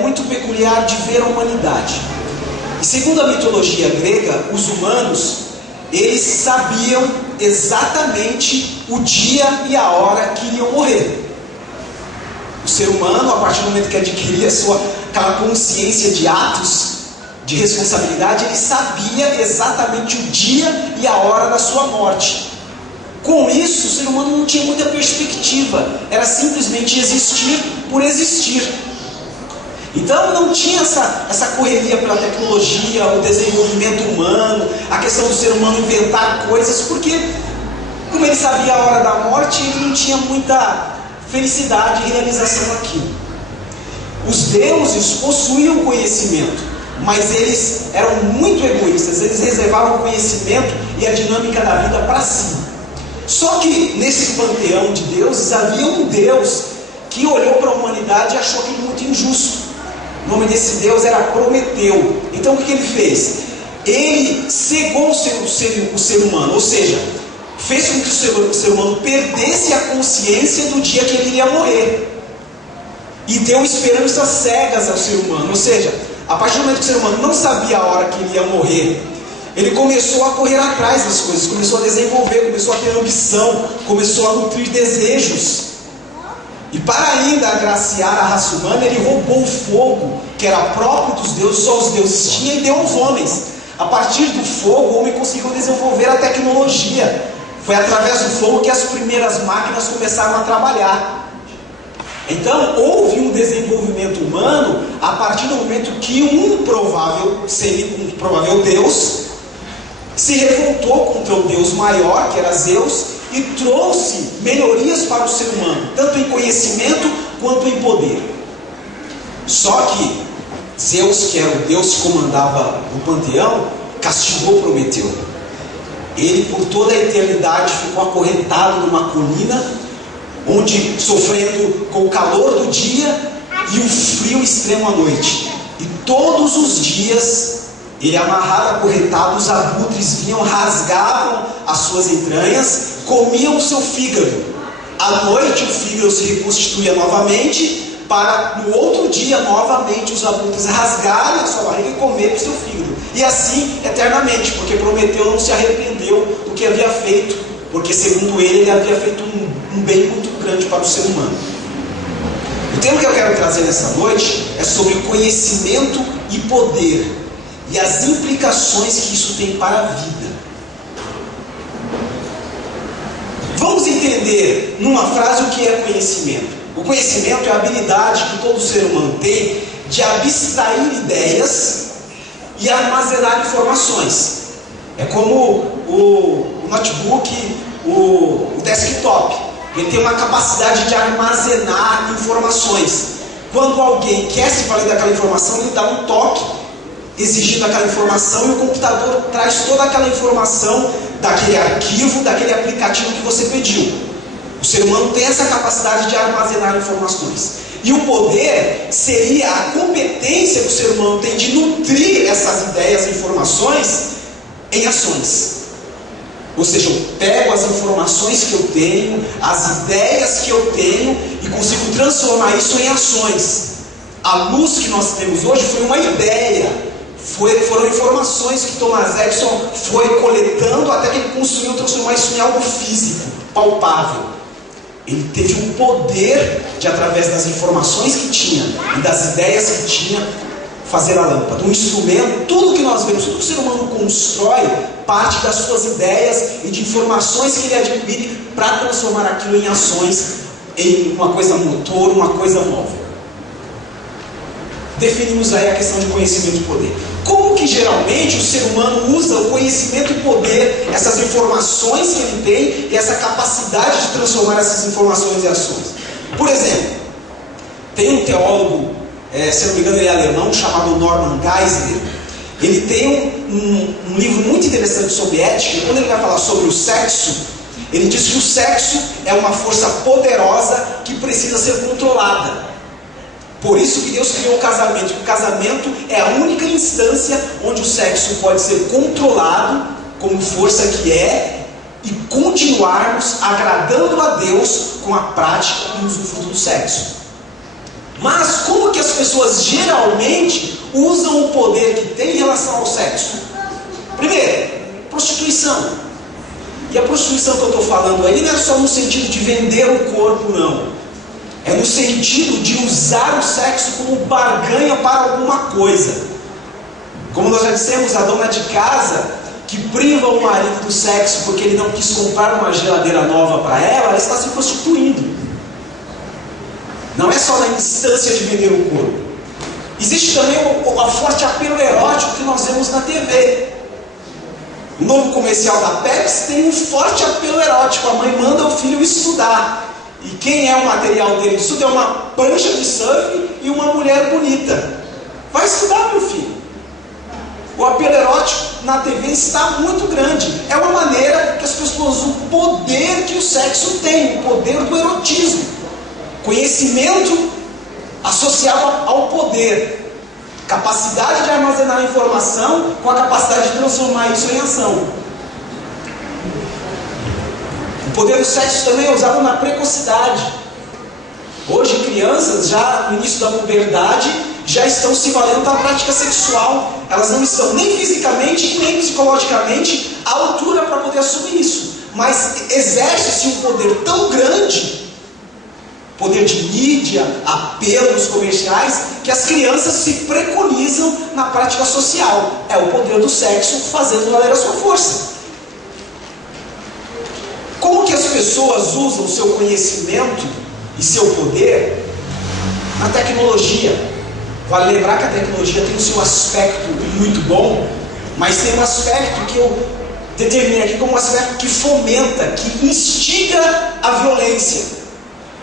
muito peculiar de ver a humanidade. E segundo a mitologia grega, os humanos, eles sabiam exatamente o dia e a hora que iriam morrer. O ser humano, a partir do momento que adquiria aquela consciência de atos, de responsabilidade, ele sabia exatamente o dia e a hora da sua morte. Com isso, o ser humano não tinha muita perspectiva, era simplesmente existir por existir. Então não tinha essa correria pela tecnologia, o desenvolvimento humano, a questão do ser humano inventar coisas, porque como ele sabia a hora da morte, ele não tinha muita felicidade e realização naquilo. Os deuses possuíam conhecimento, mas eles eram muito egoístas, eles reservavam o conhecimento e a dinâmica da vida para si. Só que nesse panteão de deuses havia um Deus que olhou para a humanidade e achou aquilo muito injusto. O nome desse Deus era Prometeu. Então o que ele fez? Ele cegou o ser humano, ou seja, fez com que o ser humano perdesse a consciência do dia que ele iria morrer, e deu esperanças cegas ao ser humano. Ou seja, a partir do momento que o ser humano não sabia a hora que ele ia morrer, ele começou a correr atrás das coisas, começou a desenvolver, começou a ter ambição, começou a nutrir desejos. E para ainda agraciar a raça humana, ele roubou o fogo, que era próprio dos deuses, só os deuses tinham, e deu aos homens. A partir do fogo, o homem conseguiu desenvolver a tecnologia. Foi através do fogo que as primeiras máquinas começaram a trabalhar. Então, houve um desenvolvimento humano a partir do momento que um provável Deus se revoltou contra o Deus maior, que era Zeus, e trouxe melhorias para o ser humano, tanto em conhecimento quanto em poder. Só que Zeus, que era o Deus que comandava o panteão, castigou Prometeu. Ele por toda a eternidade ficou acorrentado numa colina, onde sofrendo com o calor do dia e o frio extremo à noite. E todos os dias ele amarrado, acorrentado, os abutres vinham, rasgavam as suas entranhas, comiam o seu fígado. À noite o fígado se reconstituía novamente, para no outro dia novamente os abutres rasgarem a sua barriga e comerem o seu fígado. E assim eternamente, porque Prometeu não se arrependeu do que havia feito, porque segundo ele havia feito um bem muito grande para o ser humano. O tema que eu quero trazer nessa noite é sobre conhecimento e poder, e as implicações que isso tem para a vida. Vamos entender numa frase o que é conhecimento. O conhecimento é a habilidade que todo ser humano tem de abstrair ideias e armazenar informações. É como o notebook, o desktop. Ele tem uma capacidade de armazenar informações. Quando alguém quer se valer daquela informação, ele dá um toque exigindo aquela informação, e o computador traz toda aquela informação daquele arquivo, daquele aplicativo que você pediu. O ser humano tem essa capacidade de armazenar informações. E o poder seria a competência que o ser humano tem de nutrir essas ideias e informações em ações. Ou seja, eu pego as informações que eu tenho, as ideias que eu tenho, e consigo transformar isso em ações. A luz que nós temos hoje foi uma ideia. Foram informações que Thomas Edison foi coletando até que ele conseguiu transformar isso em algo físico, palpável. Ele teve um poder de, através das informações que tinha e das ideias que tinha, fazer a lâmpada. Um instrumento, tudo que nós vemos, tudo que o ser humano constrói, parte das suas ideias e de informações que ele adquire para transformar aquilo em ações, em uma coisa motor, uma coisa móvel. Definimos aí a questão de conhecimento e poder. Como que geralmente o ser humano usa o conhecimento e poder, essas informações que ele tem e essa capacidade de transformar essas informações em ações? Por exemplo, tem um teólogo, se não me engano ele é alemão, chamado Norman Geisler. Ele tem um livro muito interessante sobre ética, e quando ele vai falar sobre o sexo, ele diz que o sexo é uma força poderosa que precisa ser controlada. Por isso que Deus criou o casamento. O casamento é a única instância onde o sexo pode ser controlado como força que é, e continuarmos agradando a Deus com a prática e usufruto do sexo. Mas como que as pessoas geralmente usam o poder que tem em relação ao sexo? Primeiro, prostituição. E a prostituição que eu estou falando aí não é só no sentido de vender o corpo, não. É no sentido de usar o sexo como barganha para alguma coisa. Como nós já dissemos, a dona de casa que priva o marido do sexo porque ele não quis comprar uma geladeira nova para ela está se prostituindo. Não é só na instância de vender o corpo. Existe também o forte apelo erótico que nós vemos na TV. O novo comercial da Pepsi tem um forte apelo erótico. A mãe manda o filho estudar. E quem é o material dele de estudo é uma prancha de surf e uma mulher bonita. Vai estudar, meu filho. O apelo erótico na TV está muito grande. É uma maneira que as pessoas usam o poder que o sexo tem, o poder do erotismo. Conhecimento associado ao poder. Capacidade de armazenar informação com a capacidade de transformar isso em ação. O poder do sexo também é usado na precocidade. Hoje crianças, já no início da puberdade, já estão se valendo da prática sexual. Elas não estão nem fisicamente e nem psicologicamente à altura para poder assumir isso. Mas exerce-se um poder tão grande, poder de mídia, apelos comerciais, que as crianças se preconizam na prática social. É o poder do sexo fazendo valer a sua força. Como que as pessoas usam o seu conhecimento e seu poder na tecnologia? Vale lembrar que a tecnologia tem o seu aspecto muito bom, mas tem um aspecto que eu determinei aqui como um aspecto que fomenta, que instiga a violência.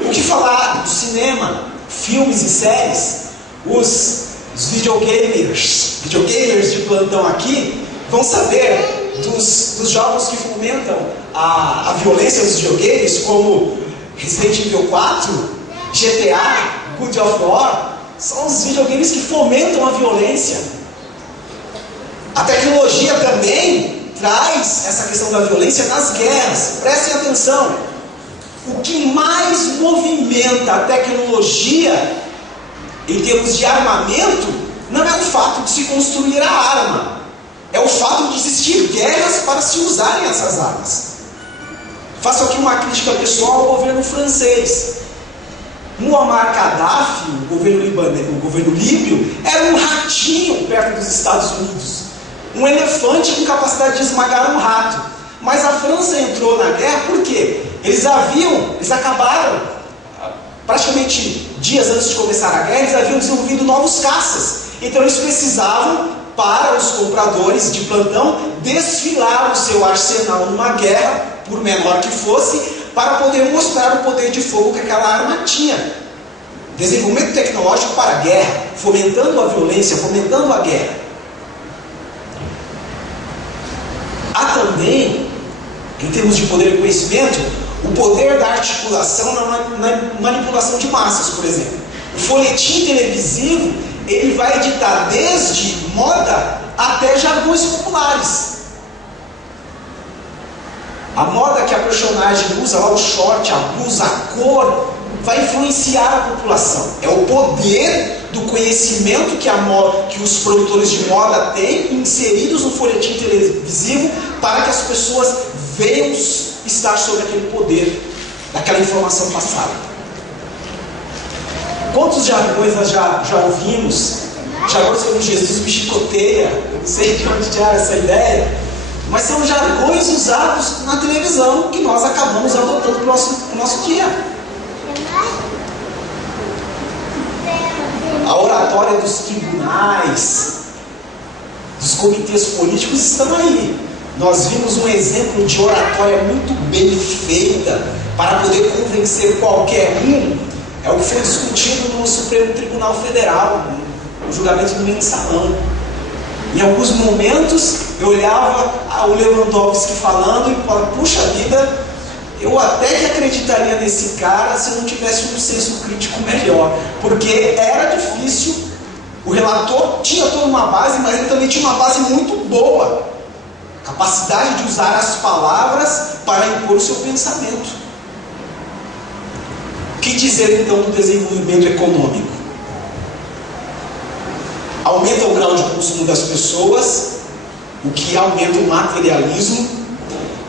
O que falar do cinema, filmes e séries? Os videogamers de plantão aqui vão saber dos jogos que fomentam a violência dos videogames, como Resident Evil 4, GTA, God of War. São os videogames que fomentam a violência. A tecnologia também traz essa questão da violência nas guerras. Prestem atenção. O que mais movimenta a tecnologia em termos de armamento não é o fato de se construir a arma, é o fato de existir guerras para se usarem essas armas. Faço aqui uma crítica pessoal ao governo francês. Muammar Gaddafi, o governo líbio, era um ratinho perto dos Estados Unidos. Um elefante com capacidade de esmagar um rato. Mas a França entrou na guerra por quê? Eles acabaram, praticamente dias antes de começar a guerra, eles haviam desenvolvido novos caças. Então eles precisavam, para os compradores de plantão, desfilar o seu arsenal numa guerra, por menor que fosse, para poder mostrar o poder de fogo que aquela arma tinha. Desenvolvimento tecnológico para a guerra, fomentando a violência, fomentando a guerra. Há também, em termos de poder e conhecimento, o poder da articulação na manipulação de massas, por exemplo. O folhetim televisivo, ele vai editar desde moda até jargões populares. A moda que a personagem usa, lá o short, a blusa, a cor, vai influenciar a população. É o poder do conhecimento que os produtores de moda têm inseridos no folhetim televisivo para que as pessoas venham estar sob aquele poder, daquela informação passada. Quantos jargões nós já ouvimos? Jargões como Jesus me chicoteia, eu não sei de onde tiraram essa ideia, mas são jargões usados na televisão que nós acabamos adotando para o nosso dia. A oratória dos tribunais, dos comitês políticos estão aí. Nós vimos um exemplo de oratória muito bem feita para poder convencer qualquer um. É o que foi discutido no Supremo Tribunal Federal, no julgamento do mensalão. Em alguns momentos eu olhava o Lewandowski falando e falava, puxa vida, eu até que acreditaria nesse cara se eu não tivesse um senso crítico melhor, porque era difícil. O relator tinha toda uma base, mas ele também tinha uma base muito boa, capacidade de usar as palavras para impor o seu pensamento. O que dizer então do desenvolvimento econômico? aumenta o grau de consumo das pessoas, o que aumenta o materialismo,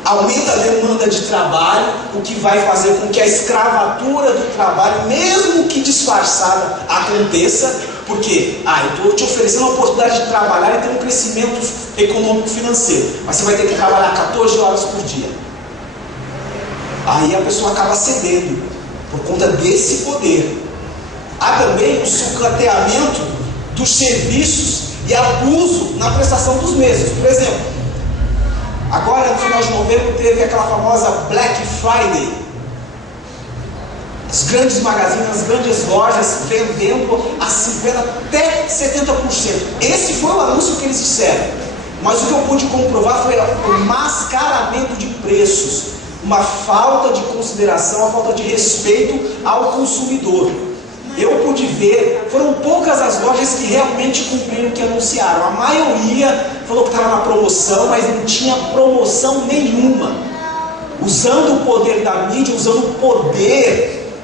aumenta a demanda de trabalho, o que vai fazer com que a escravatura do trabalho, mesmo que disfarçada, aconteça, porque eu estou te oferecendo a oportunidade de trabalhar e ter um crescimento econômico financeiro, mas você vai ter que trabalhar 14 horas por dia. Aí a pessoa acaba cedendo por conta desse poder. Há também o sucateamento dos serviços e abuso na prestação dos mesmos. Por exemplo, agora no final de novembro teve aquela famosa Black Friday. As grandes magazines, as grandes lojas vendendo a 50% até 70%. Esse foi o anúncio que eles disseram. Mas o que eu pude comprovar foi o mascaramento de preços, uma falta de consideração, uma falta de respeito ao consumidor. Eu pude ver, foram poucas as lojas que realmente cumpriram o que anunciaram. A maioria falou que estava na promoção, mas não tinha promoção nenhuma. Usando o poder da mídia, usando o poder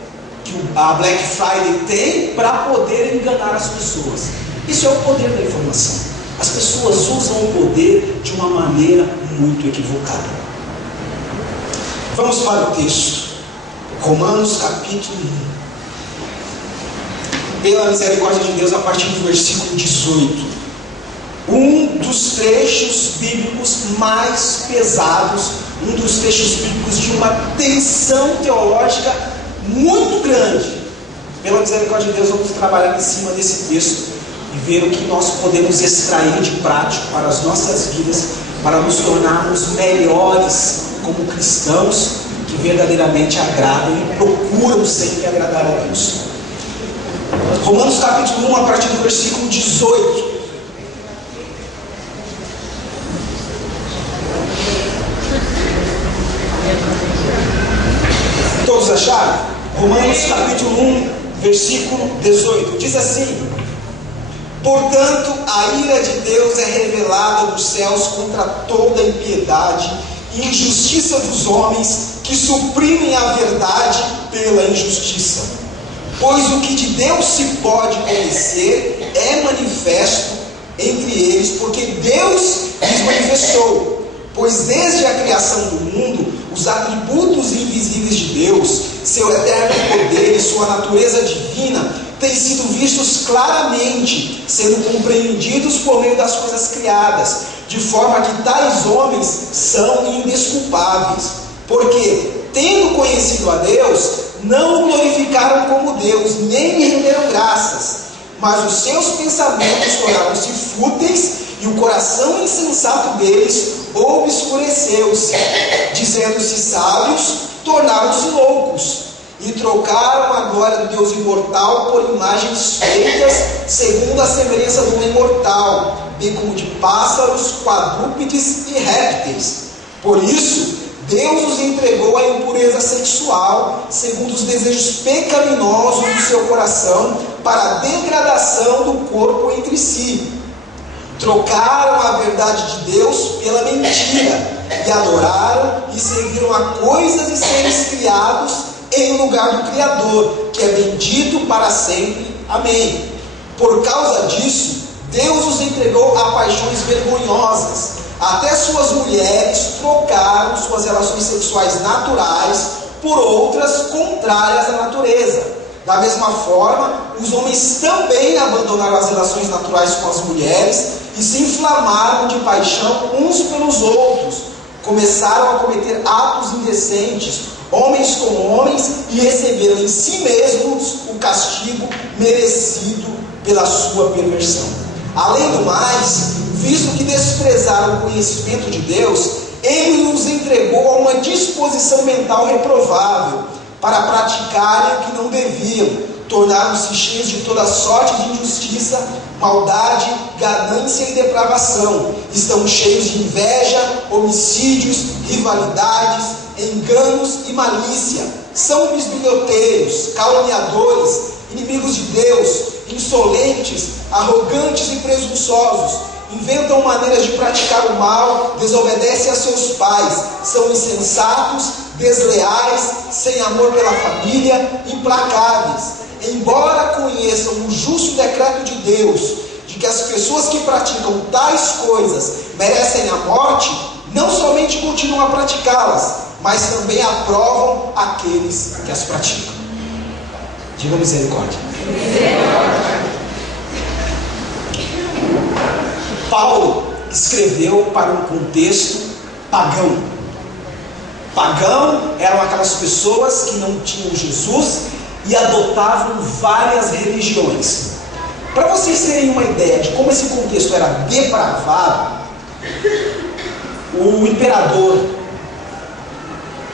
que a Black Friday tem para poder enganar as pessoas. Isso é o poder da informação. As pessoas usam o poder de uma maneira muito equivocada. Vamos para o texto. Romanos capítulo 1. Pela misericórdia de Deus, a partir do versículo 18. Um dos trechos bíblicos mais pesados, um dos trechos bíblicos de uma tensão teológica muito grande. Pela misericórdia de Deus, vamos trabalhar em cima desse texto e ver o que nós podemos extrair de prático para as nossas vidas, para nos tornarmos melhores como cristãos que verdadeiramente agradam e procuram sempre agradar a Deus. Romanos capítulo 1, a partir do versículo 18. Todos acharam? Romanos capítulo 1, versículo 18. Diz assim: portanto, a ira de Deus é revelada dos céus contra toda impiedade e injustiça dos homens que suprimem a verdade pela injustiça. Pois o que de Deus se pode conhecer é manifesto entre eles, porque Deus lhes manifestou. Pois desde a criação do mundo, os atributos invisíveis de Deus, seu eterno poder e sua natureza divina, têm sido vistos claramente, sendo compreendidos por meio das coisas criadas, de forma que tais homens são indesculpáveis. Porque, tendo conhecido a Deus, não o glorificaram como Deus, nem lhe renderam graças, mas os seus pensamentos tornaram-se fúteis e o coração insensato deles obscureceu-se. Dizendo-se sábios, tornaram-se loucos e trocaram a glória do Deus imortal por imagens feitas segundo a semelhança do imortal, bem como de pássaros, quadrúpedes e répteis. Por isso, Deus os entregou à impureza sexual, segundo os desejos pecaminosos do seu coração, para a degradação do corpo entre si. Trocaram a verdade de Deus pela mentira, e adoraram e serviram a coisas e seres criados em lugar do Criador, que é bendito para sempre. Amém. Por causa disso, Deus os entregou a paixões vergonhosas. Até suas mulheres trocaram suas relações sexuais naturais por outras contrárias à natureza. Da mesma forma, os homens também abandonaram as relações naturais com as mulheres e se inflamaram de paixão uns pelos outros. Começaram a cometer atos indecentes, homens com homens, e receberam em si mesmos o castigo merecido pela sua perversão. Além do mais, visto que desprezaram o conhecimento de Deus, Ele nos entregou a uma disposição mental reprovável, para praticarem o que não deviam. Tornaram-se cheios de toda sorte de injustiça, maldade, ganância e depravação. Estão cheios de inveja, homicídios, rivalidades, enganos e malícia. São bisbilhoteiros, caluniadores, inimigos de Deus, insolentes, arrogantes e presunçosos. Inventam maneiras de praticar o mal, desobedecem a seus pais, são insensatos, desleais, sem amor pela família, implacáveis. Embora conheçam o justo decreto de Deus, de de que as pessoas que praticam tais coisas merecem a morte, não somente continuam a praticá-las, mas também aprovam aqueles que as praticam. Diga misericórdia. Paulo escreveu para um contexto pagão. Pagão eram aquelas pessoas que não tinham Jesus e adotavam várias religiões. Para vocês terem uma ideia de como esse contexto era depravado, o imperador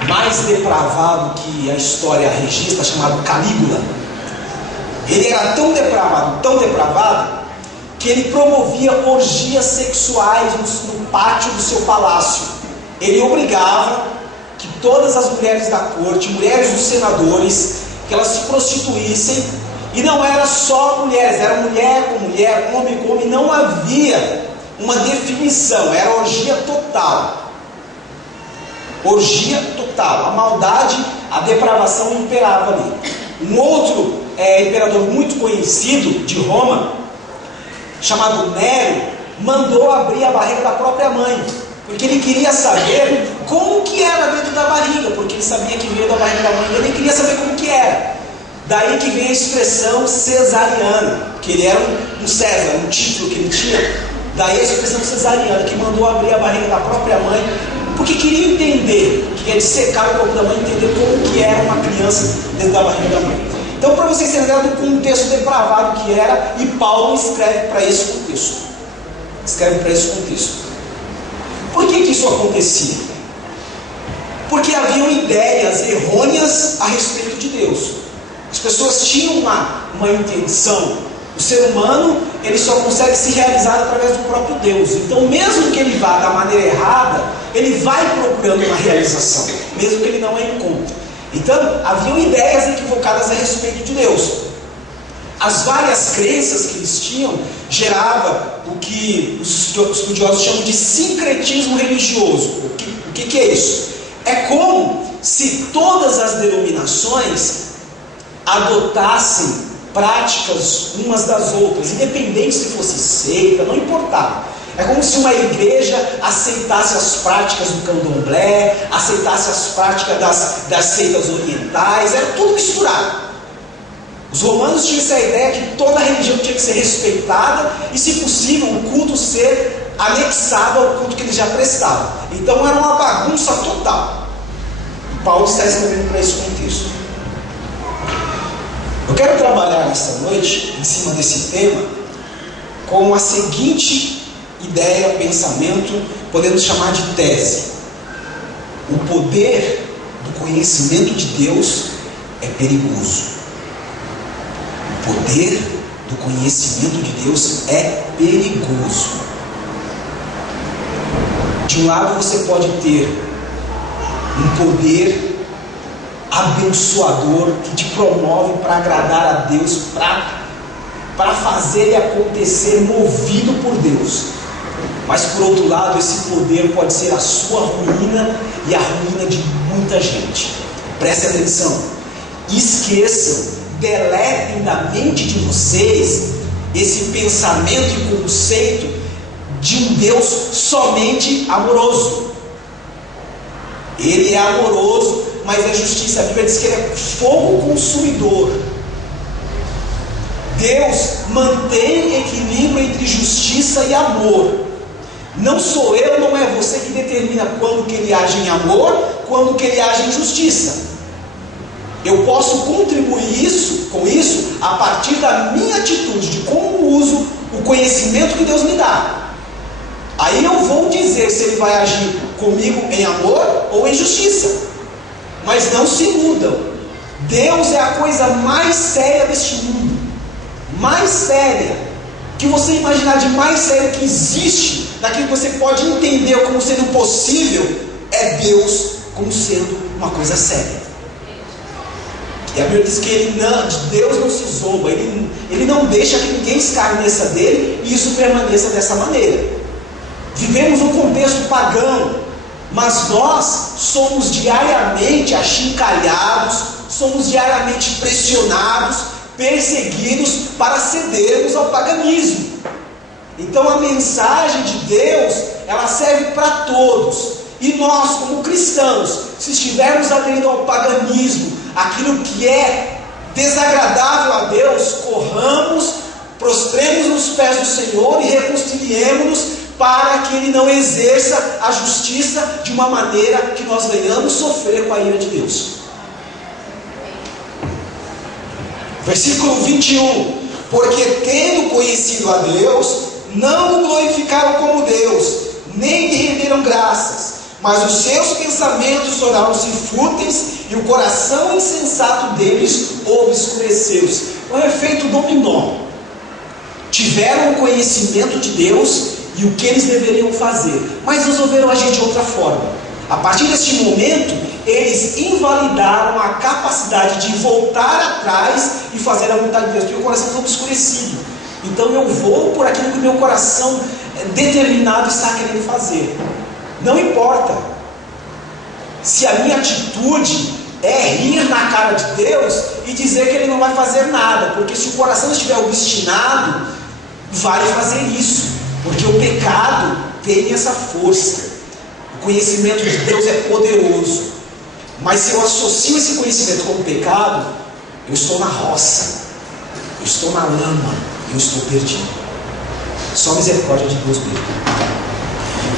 mais depravado que a história registra, chamado Calígula, ele era tão depravado, que ele promovia orgias sexuais no pátio do seu palácio. Ele obrigava que todas as mulheres da corte, mulheres dos senadores, que elas se prostituíssem, e não era só mulheres, era mulher com mulher, homem com homem, não havia uma definição, era orgia total. Orgia total, a maldade, a depravação imperava ali. Um outro imperador muito conhecido de Roma, chamado Nero, mandou abrir a barriga da própria mãe, porque ele queria saber como que era dentro da barriga, porque ele sabia que veio da barriga da mãe dele, ele queria saber como que era. Daí que vem a expressão cesariana, que ele era um César, um título que ele tinha. Daí a expressão cesariana, que mandou abrir a barriga da própria mãe, porque queria entender, queria secar o corpo da mãe, entender como que era uma criança dentro da barriga da mãe. Então, para vocês terem ideia do contexto depravado que era, e Paulo escreve para esse contexto. Por que isso acontecia? Porque haviam ideias errôneas a respeito de Deus. As pessoas tinham uma intenção. O ser humano, ele só consegue se realizar através do próprio Deus. Então, mesmo que ele vá da maneira errada, ele vai procurando uma realização, mesmo que ele não a encontre. Então, haviam ideias equivocadas a respeito de Deus. As várias crenças que eles tinham gerava o que os estudiosos chamam de sincretismo religioso. O que é isso? É como se todas as denominações adotassem práticas umas das outras, independente se fosse seita, não importava. É como se uma igreja aceitasse as práticas do candomblé, aceitasse as práticas das seitas orientais, era tudo misturado. Os romanos tinham essa ideia que toda religião tinha que ser respeitada e, se possível, o culto ser anexado ao culto que eles já prestavam. Então era uma bagunça total. Paulo está escrevendo para esse contexto. Eu quero trabalhar nesta noite, em cima desse tema, com a seguinte ideia, pensamento, podemos chamar de tese. O poder do conhecimento de Deus é perigoso. O poder do conhecimento de Deus é perigoso. De um lado você pode ter um poder abençoador que te promove para agradar a Deus, para fazer ele acontecer movido por Deus. Mas por outro lado, esse poder pode ser a sua ruína e a ruína de muita gente. Preste atenção, esqueçam, deletem da mente de vocês esse pensamento e conceito de um Deus somente amoroso. Ele é amoroso, mas é justiça. A Bíblia diz que ele é fogo consumidor. Deus mantém equilíbrio entre justiça e amor. Não sou eu, não é você que determina quando que ele age em amor, quando que ele age em justiça. Eu posso contribuir com isso a partir da minha atitude, de como uso o conhecimento que Deus me dá. Aí eu vou dizer se ele vai agir comigo em amor ou em justiça. Mas não se iludam. Deus é a coisa mais séria deste mundo. Mais séria. Que você imaginar de mais sério que existe, daquilo que você pode entender como sendo possível, é Deus como sendo uma coisa séria. E a Bíblia diz que Deus não se zomba, ele não deixa que ninguém escarneça dele e isso permaneça dessa maneira. Vivemos um contexto pagão, mas nós somos diariamente achincalhados, somos diariamente pressionados, perseguidos para cedermos ao paganismo. Então a mensagem de Deus, ela serve para todos. E nós, como cristãos, se estivermos aderindo ao paganismo, aquilo que é desagradável a Deus, corramos, prostremos nos pés do Senhor e reconciliemos-nos para que Ele não exerça a justiça de uma maneira que nós venhamos sofrer com a ira de Deus. Versículo 21. Porque tendo conhecido a Deus, não o glorificaram como Deus, nem lhe renderam graças, mas os seus pensamentos tornaram-se fúteis e o coração insensato deles obscureceu-se. É um efeito dominó. Tiveram o conhecimento de Deus e o que eles deveriam fazer, mas resolveram agir de outra forma. A partir deste momento, eles invalidaram a capacidade de voltar atrás e fazer a vontade de Deus, porque o coração está obscurecido. Então eu vou por aquilo que o meu coração determinado está querendo fazer. Não importa se a minha atitude é rir na cara de Deus e dizer que Ele não vai fazer nada, porque se o coração estiver obstinado, vai fazer isso, porque o pecado tem essa força. O conhecimento de Deus é poderoso, mas se eu associo esse conhecimento com o pecado, eu estou na roça, eu estou na lama, eu estou perdido. Só a misericórdia de Deus mesmo.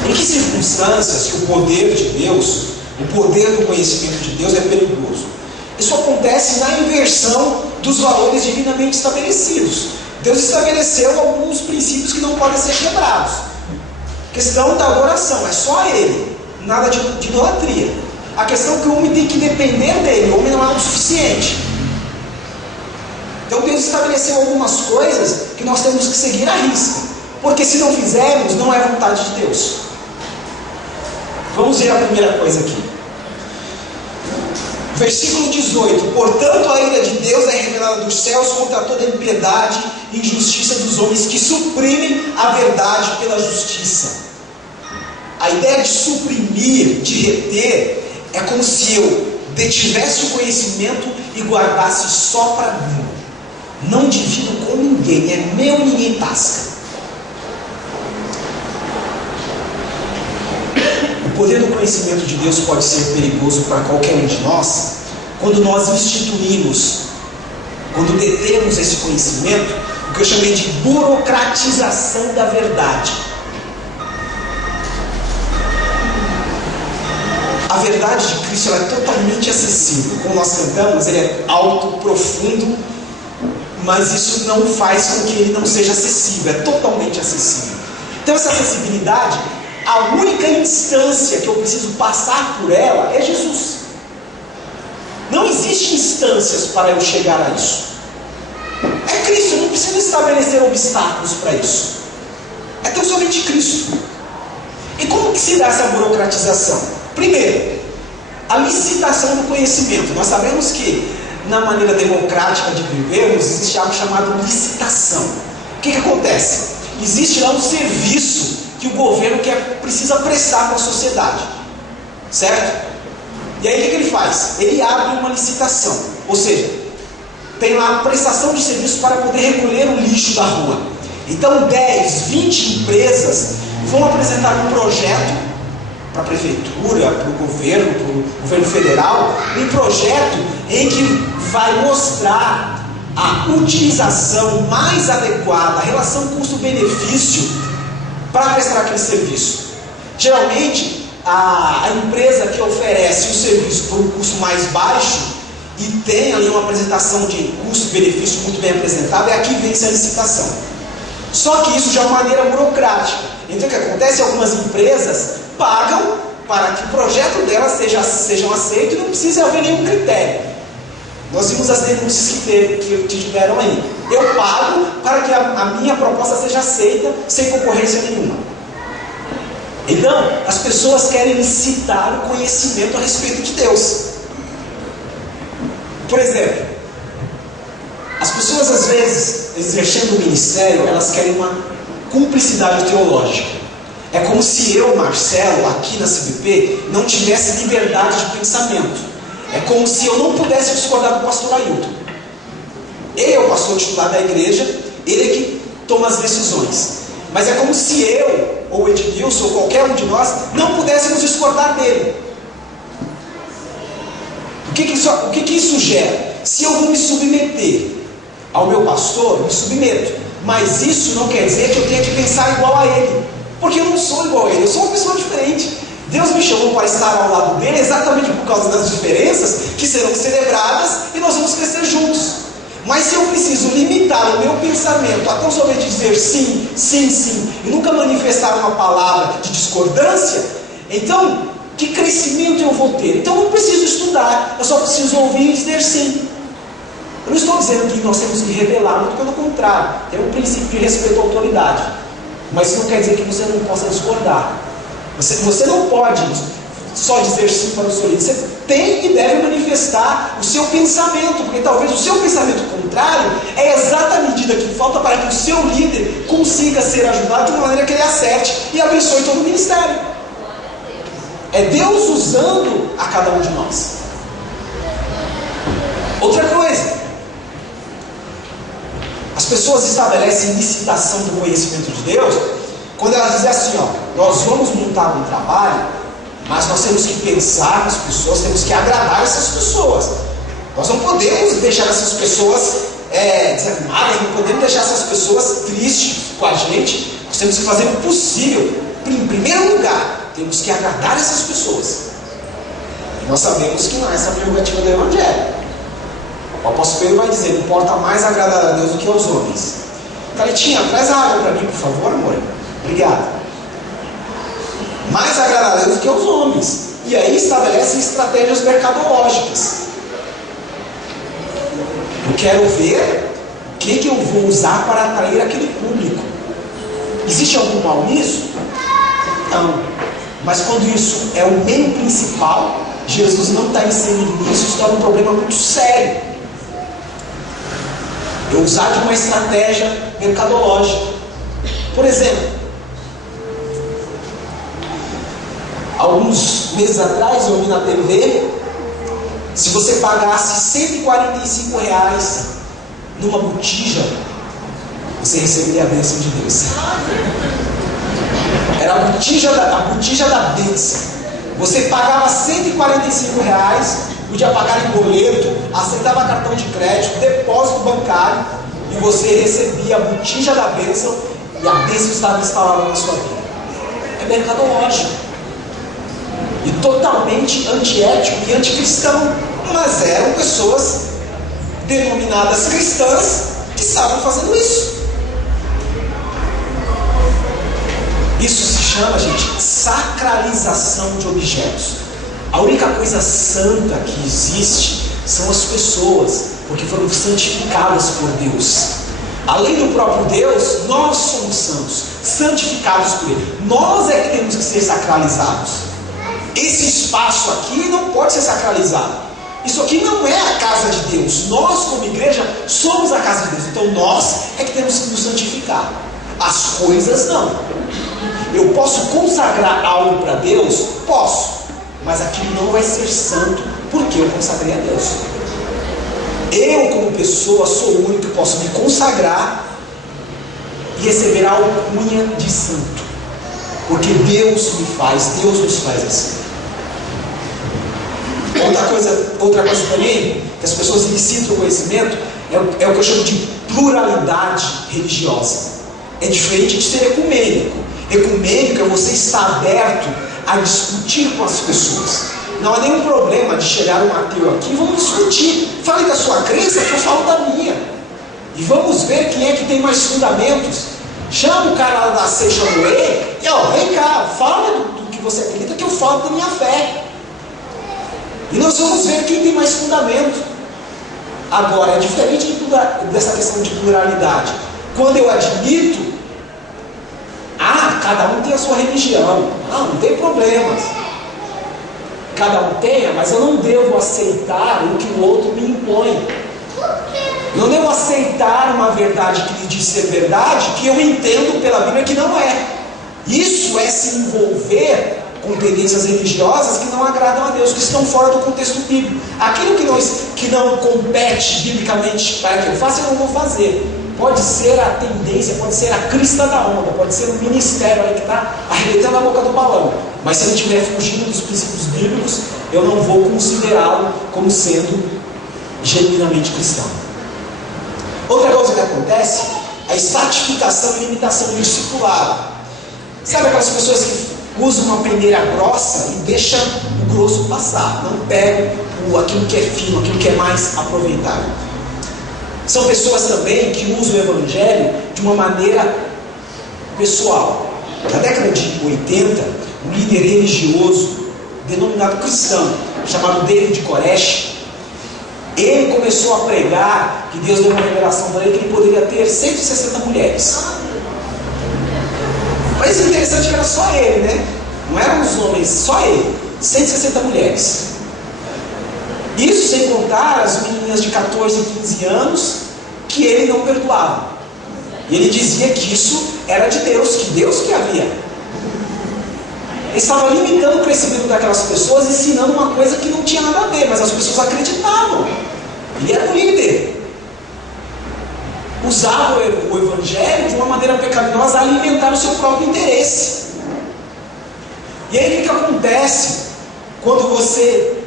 Em que circunstâncias que o poder de Deus, o poder do conhecimento de Deus é perigoso? Isso acontece na inversão dos valores divinamente estabelecidos. Deus estabeleceu alguns princípios que não podem ser quebrados. Questão da adoração, é só Ele, nada de idolatria. A questão é que o homem tem que depender dele, o homem não é o suficiente. Então Deus estabeleceu algumas coisas que nós temos que seguir à risca, porque se não fizermos, não é vontade de Deus. Vamos ver a primeira coisa aqui. Versículo 18. Portanto a ira de Deus é revelada dos céus contra toda impiedade e injustiça dos homens que suprimem a verdade pela justiça. A ideia de suprimir, de reter, é como se eu detivesse o conhecimento e guardasse só para mim. Não divido com ninguém, é meu e ninguém tasca. O poder do conhecimento de Deus pode ser perigoso para qualquer um de nós quando nós instituímos, quando detemos esse conhecimento, o que eu chamei de burocratização da verdade. A verdade de Cristo ela é totalmente acessível. Como nós cantamos, ele é alto, profundo, mas isso não faz com que ele não seja acessível, é totalmente acessível. Então essa acessibilidade, a única instância que eu preciso passar por ela é Jesus. Não existem instâncias para eu chegar a isso. É Cristo, eu não preciso estabelecer obstáculos para isso. É tão somente Cristo. E como que se dá essa burocratização? Primeiro, a licitação do conhecimento. Nós sabemos que na maneira democrática de vivermos existe algo chamado licitação. O que acontece? Existe lá um serviço que o governo precisa prestar para a sociedade, certo? E aí o que ele faz? Ele abre uma licitação, ou seja, tem lá a prestação de serviço para poder recolher o lixo da rua. Então 10, 20 empresas vão apresentar um projeto para a prefeitura, para o governo federal, um projeto em que vai mostrar a utilização mais adequada, a relação custo-benefício para prestar aquele serviço. Geralmente, a empresa que oferece o serviço por um custo mais baixo e tem ali uma apresentação de custo-benefício muito bem apresentada, é a que vence a licitação. Só que isso já é uma maneira burocrática. Então o que acontece? Algumas empresas pagam para que o projeto delas sejam aceitos e não precisa haver nenhum critério. Nós vimos as denúncias que tiveram aí. Eu pago para que a minha proposta seja aceita sem concorrência nenhuma. Então, as pessoas querem licitar o conhecimento a respeito de Deus. Por exemplo, as pessoas às vezes, exercendo o ministério, elas querem uma cumplicidade teológica. É como se eu, Marcelo, aqui na CBP, não tivesse liberdade de pensamento. É como se eu não pudesse discordar do pastor Ailton. Ele é o pastor titular da igreja, ele é que toma as decisões. Mas é como se eu, ou Edmilson, ou qualquer um de nós, não pudéssemos discordar dele. O que isso gera? Se eu vou me submeter ao meu pastor, me submeto. Mas isso não quer dizer que eu tenha que pensar igual a ele. Porque eu não sou igual a ele, eu sou uma pessoa diferente. Deus me chamou para estar ao lado dele exatamente por causa das diferenças que serão celebradas e nós vamos crescer juntos. Mas se eu preciso limitar o meu pensamento a tão somente dizer sim, sim, sim, e nunca manifestar uma palavra de discordância, então, que crescimento eu vou ter? Então eu não preciso estudar, eu só preciso ouvir e dizer sim. Eu não estou dizendo que nós temos que revelar, muito pelo contrário, tem um princípio de respeito à autoridade. Mas isso não quer dizer que você não possa discordar. Você não pode só dizer sim para o seu líder. Você tem e deve manifestar o seu pensamento, porque talvez o seu pensamento contrário é a exata medida que falta para que o seu líder consiga ser ajudado de uma maneira que ele acerte e abençoe todo o ministério. É Deus usando a cada um de nós. Outra coisa, as pessoas estabelecem licitação do conhecimento de Deus quando elas dizem assim, nós vamos montar um trabalho, mas nós temos que pensar nas pessoas, temos que agradar essas pessoas. Nós não podemos deixar essas pessoas desanimadas, não podemos deixar essas pessoas tristes com a gente. Nós temos que fazer o possível. Em primeiro lugar, temos que agradar essas pessoas. E nós sabemos que não é essa a prerrogativa do Evangelho. O apóstolo Pedro vai dizer, importa mais agradar a Deus do que aos homens. Caletinha, traz a água para mim, por favor, amor. Obrigado. Mais agradar a Deus do que aos homens. E aí estabelecem estratégias mercadológicas. Eu quero ver o que eu vou usar para atrair aquele público. Existe algum mal nisso? Não. Mas quando isso é o meio principal, Jesus não está inserido nisso, isso torna um problema muito sério. Eu usar de uma estratégia mercadológica. Por exemplo, alguns meses atrás eu vi na TV, se você pagasse R$145 numa botija, você receberia a bênção de Deus. Era a botija da bênção. Você pagava R$145, podia pagar em boleto, aceitava cartão de crédito, depósito bancário, e você recebia a botija da bênção, e a bênção estava instalada na sua vida. É mercadológico. E totalmente antiético e anticristão. Mas eram pessoas denominadas cristãs que estavam fazendo isso. Isso se chama, gente, sacralização de objetos. A única coisa santa que existe são as pessoas, porque foram santificadas por Deus. Além do próprio Deus, nós somos santos, santificados por Ele. Nós é que temos que ser sacralizados. Esse espaço aqui não pode ser sacralizado. Isso aqui não é a casa de Deus. Nós, como igreja, somos a casa de Deus. Então nós é que temos que nos santificar. As coisas não. Eu posso consagrar algo para Deus? Posso. Mas aquilo não vai ser santo porque eu consagrei a Deus. Eu, como pessoa, sou o único que posso me consagrar e receber a alcunha de santo. Porque Deus nos faz assim. Outra coisa também, que as pessoas licitam o conhecimento, é o que eu chamo de pluralidade religiosa. É diferente de ser ecumênico. Ecumênico é você estar aberto a discutir com as pessoas. Não há nenhum problema de chegar um ateu aqui, vamos discutir. Fale da sua crença, que eu falo da minha. E vamos ver quem é que tem mais fundamentos. Chama o cara lá da Seixa Noé e vem cá, fala do que você acredita que eu falo da minha fé. E nós vamos ver quem tem mais fundamento. Agora, é diferente dessa questão de pluralidade. Quando eu admito, cada um tem a sua religião. Não tem problemas. Cada um tenha, mas eu não devo aceitar o que o outro me impõe. Não devo aceitar uma verdade que lhe diz ser verdade, que eu entendo pela Bíblia que não é. Isso é se envolver com tendências religiosas que não agradam a Deus, que estão fora do contexto bíblico. Aquilo que não compete biblicamente para que eu faça, eu não vou fazer. pode ser a tendência, pode ser a crista da onda, pode ser um ministério aí que está arrebentando a boca do balão. Mas se ele estiver fugindo dos princípios bíblicos, eu não vou considerá-lo como sendo genuinamente cristão. Outra coisa que acontece é a estratificação e limitação do discipulado. Sabe aquelas pessoas que usam uma peneira grossa e deixam o grosso passar, não pegam aquilo que é fino, aquilo que é mais aproveitável. São pessoas também que usam o evangelho de uma maneira pessoal. Na década de 80, um líder religioso denominado cristão, chamado David Koresh, ele começou a pregar que Deus deu uma revelação para ele que ele poderia ter 160 mulheres. Mas o interessante é que era só ele, né? Não eram os homens, só ele. 160 mulheres. Isso sem contar as meninas de 14 e 15 anos que ele não perdoava. E ele dizia que isso era de Deus, que Deus que havia. Ele estava limitando o crescimento daquelas pessoas, ensinando uma coisa que não tinha nada a ver, mas as pessoas acreditavam. Ele era um líder. Usava o evangelho de uma maneira pecaminosa a alimentar o seu próprio interesse. E aí o que acontece quando você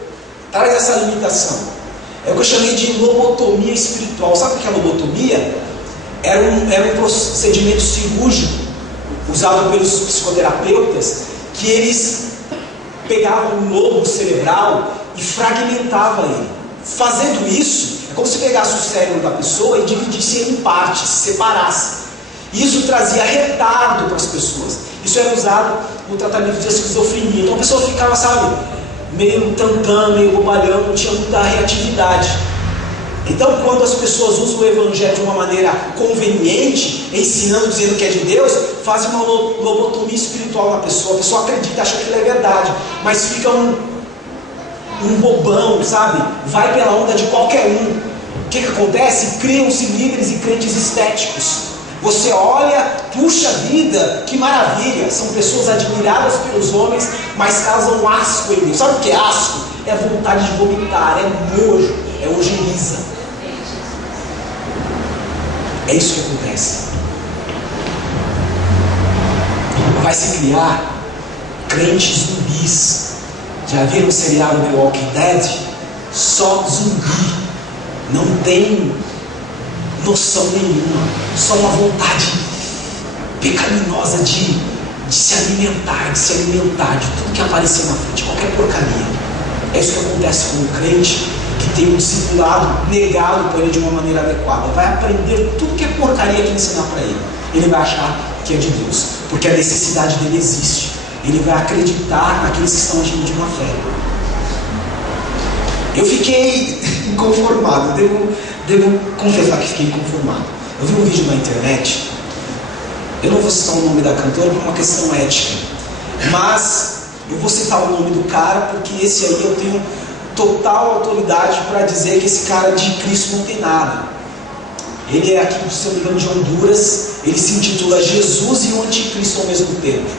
traz essa limitação? É o que eu chamei de lobotomia espiritual. Sabe o que é lobotomia? Era um procedimento cirúrgico usado pelos psicoterapeutas, que eles pegavam um lobo cerebral e fragmentavam ele. Fazendo isso, é como se pegasse o cérebro da pessoa e dividisse ele em partes, separasse. Isso trazia retardo para as pessoas. Isso era usado no tratamento de esquizofrenia. Então a pessoa ficava, sabe, meio tantã, meio bobalhão, não tinha muita reatividade. Então, quando as pessoas usam o evangelho de uma maneira conveniente, ensinando, dizendo que é de Deus, fazem uma lobotomia espiritual na pessoa. A pessoa acredita, acha que aquilo é verdade, mas fica um bobão, sabe? Vai pela onda de qualquer um. O que acontece? Criam-se líderes e crentes estéticos. Você olha, puxa vida, que maravilha. São pessoas admiradas pelos homens, mas causam asco em Deus. Sabe o que é asco? É vontade de vomitar, é nojo, é ojeriza. É isso que acontece. Vai se criar crentes zumbis. Já viram o seriado The Walking Dead? Só zumbi. Não tem noção nenhuma. Só uma vontade pecaminosa de se alimentar de tudo que aparecer na frente, qualquer porcaria. É isso que acontece com o crente que tem um discipulado negado por ele de uma maneira adequada. Vai aprender tudo que é porcaria que ensinar para ele. Ele vai achar que é de Deus, porque a necessidade dele existe. Ele vai acreditar naqueles que estão agindo de má fé. Eu fiquei inconformado, devo confessar que fiquei inconformado. Eu vi um vídeo na internet, eu não vou citar o nome da cantora por uma questão ética, mas eu vou citar o nome do cara, porque esse aí eu tenho total autoridade para dizer que esse cara de Cristo não tem nada. Ele é aqui, se eu não me engano, de Honduras. Ele se intitula Jesus e o Anticristo ao mesmo tempo.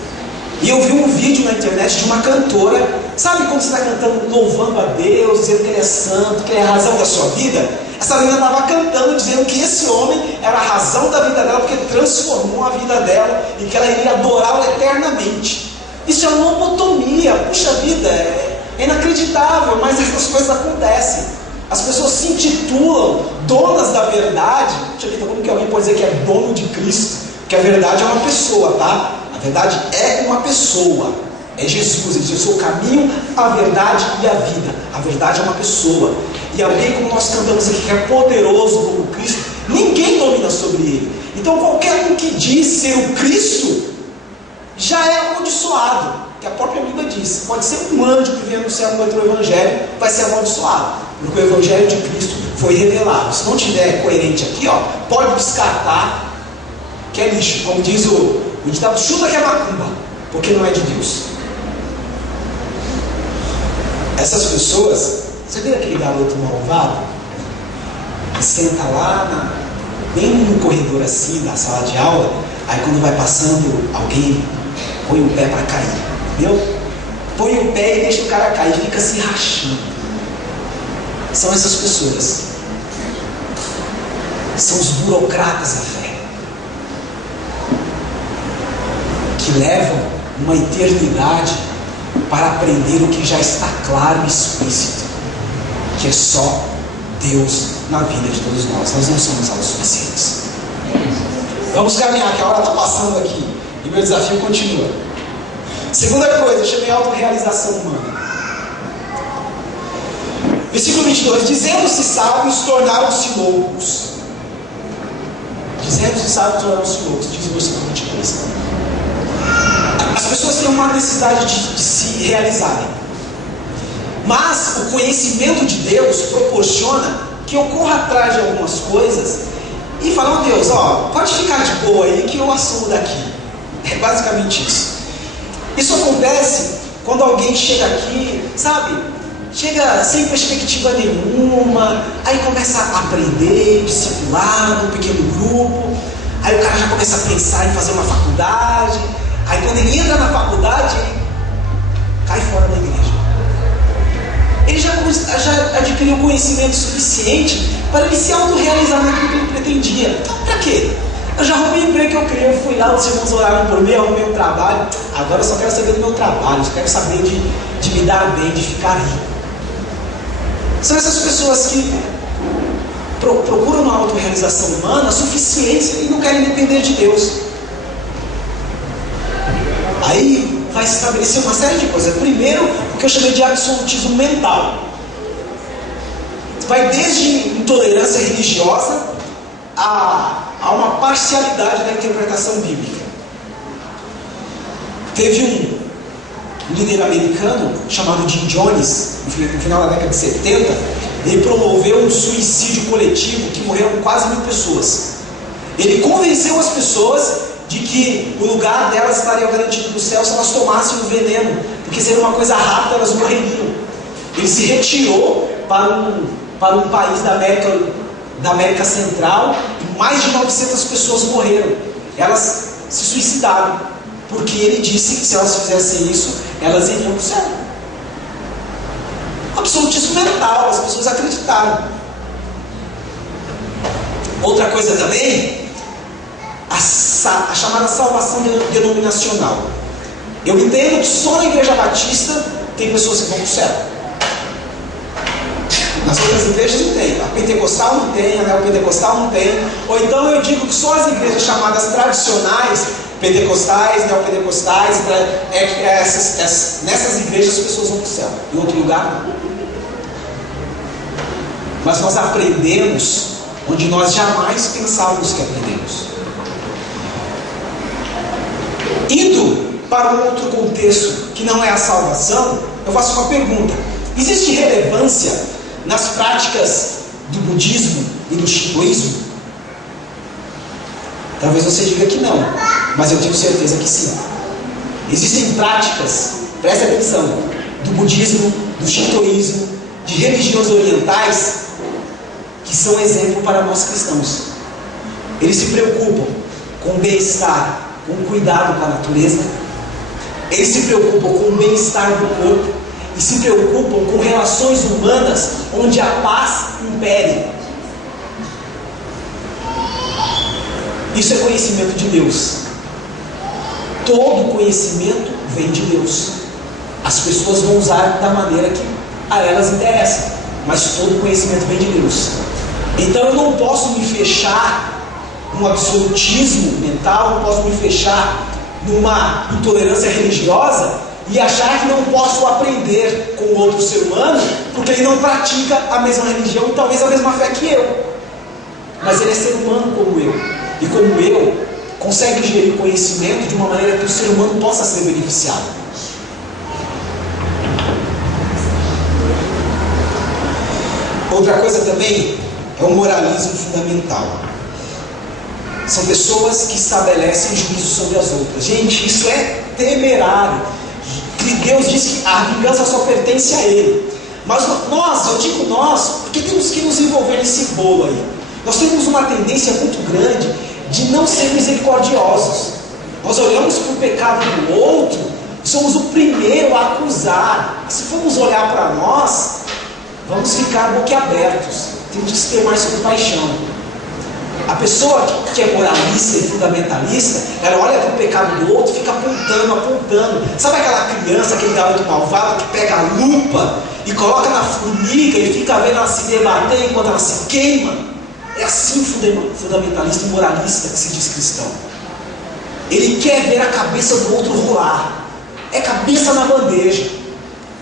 E eu vi um vídeo na internet de uma cantora. Sabe quando você está cantando, louvando a Deus, dizendo que Ele é santo, que Ele é a razão da sua vida? Essa menina estava cantando, dizendo que esse homem era a razão da vida dela, porque transformou a vida dela e que ela iria adorá-lo eternamente. Isso é uma lobotomia. Puxa vida, é inacreditável, mas essas coisas acontecem. As pessoas se intitulam donas da verdade. Puxa vida, como que alguém pode dizer que é dono de Cristo? Porque a verdade é uma pessoa, tá? A verdade é uma pessoa. É Jesus. Ele diz: eu sou o caminho, a verdade e a vida. A verdade é uma pessoa. E alguém, como nós cantamos aqui, que é poderoso como Cristo, ninguém domina sobre ele. Então qualquer um que diz ser o Cristo já é amaldiçoado. Que a própria Bíblia diz. Pode ser um anjo que vem anunciar no outro evangelho, vai ser amaldiçoado. Porque o evangelho de Cristo foi revelado. Se não tiver coerente aqui, ó, pode descartar que é lixo. Como diz o ditado, chuta que é macumba, porque não é de Deus. Essas pessoas, você vê aquele garoto malvado que senta lá bem no corredor assim da sala de aula, aí quando vai passando alguém põe o pé para cair, entendeu? Põe o pé e deixa o cara cair, fica se rachando. São essas pessoas. são os burocratas da fé, que levam uma eternidade para aprender o que já está claro e explícito, que é só Deus na vida de todos nós. Nós não somos autossuficientes. Vamos caminhar, que a hora está passando aqui e meu desafio continua. Segunda coisa, eu chamei autorrealização humana. Versículo 22: dizendo-se sábios, tornaram-se loucos. Dizendo-se sábios, tornaram-se loucos. Diz o versículo 22. As pessoas têm uma necessidade de se realizarem, mas o conhecimento de Deus proporciona que eu corra atrás de algumas coisas e fala: oh Deus, pode ficar de boa aí que eu assumo daqui. É basicamente isso. Isso acontece quando alguém chega aqui, sabe, chega sem perspectiva nenhuma, aí começa a aprender, discipular num pequeno grupo, aí o cara já começa a pensar em fazer uma faculdade, aí quando ele entra na faculdade, ele cai fora da igreja. Ele já adquiriu conhecimento suficiente para ele se autorrealizar naquilo que ele pretendia. Então, para quê? Eu já arrumei o emprego que eu queria, eu fui lá, os irmãos oraram por mim, arrumei um trabalho, agora eu só quero saber do meu trabalho, eu só quero saber de me dar bem, de ficar rico. São essas pessoas que procuram uma autorrealização humana suficiente e não querem depender de Deus. Aí vai se estabelecer uma série de coisas. Primeiro, o que eu chamei de absolutismo mental. Vai desde intolerância religiosa a uma parcialidade da interpretação bíblica. Teve um líder americano chamado Jim Jones, no final da década de 70, ele promoveu um suicídio coletivo que morreram quase 1000 pessoas. Ele convenceu as pessoas de que o lugar delas estaria garantido no céu se elas tomassem o veneno, porque seria uma coisa rápida, elas morreriam. Ele se retirou para um país da América Central e mais de 900 pessoas morreram. Elas se suicidaram, porque ele disse que se elas fizessem isso, elas iriam para o céu. Absolutismo mental, as pessoas acreditaram. Outra coisa também, a chamada salvação denominacional. Eu entendo que só na Igreja Batista tem pessoas que vão para o céu. Nas outras igrejas não tem. A pentecostal não tem, a neopentecostal não tem. Ou então eu digo que só as igrejas chamadas tradicionais, pentecostais, neopentecostais, nessas igrejas as pessoas vão para o céu. Em outro lugar não. Mas nós aprendemos onde nós jamais pensávamos que aprendemos. Indo para um outro contexto que não é a salvação, eu faço uma pergunta: existe relevância nas práticas do budismo e do shintoísmo? Talvez você diga que não, mas eu tenho certeza que sim. Existem práticas, presta atenção, do budismo, do shintoísmo, de religiões orientais, que são exemplo para nós cristãos. Eles se preocupam com o bem-estar, com o cuidado com a natureza. Eles se preocupam com o bem-estar do corpo e se preocupam com relações humanas onde a paz impere. Isso é conhecimento de Deus. Todo conhecimento vem de Deus. As pessoas vão usar da maneira que a elas interessa, mas todo conhecimento vem de Deus. Então eu não posso me fechar num absolutismo mental, não posso me fechar numa intolerância religiosa e achar que não posso aprender com outro ser humano porque ele não pratica a mesma religião e talvez a mesma fé que eu, mas ele é ser humano como eu, e como eu consegue gerir conhecimento de uma maneira que o ser humano possa ser beneficiado. Outra coisa também é o moralismo fundamental. São pessoas que estabelecem juízo sobre as outras. Gente, isso é temerário. Deus diz que a vingança só pertence a Ele. Mas nós, eu digo nós, porque temos que nos envolver nesse bolo aí. Nós temos uma tendência muito grande de não ser misericordiosos. Nós olhamos para o pecado do outro e somos o primeiro a acusar. Se formos olhar para nós, vamos ficar boquiabertos. Temos que ter mais compaixão. A pessoa que é moralista e fundamentalista, ela olha para o pecado do outro e fica apontando. Sabe aquela criança, aquele garoto malvado que pega a lupa e coloca na formiga e fica vendo ela se debater enquanto ela se queima? É assim fundamentalista e moralista que se diz cristão. Ele quer ver a cabeça do outro rolar. É cabeça na bandeja.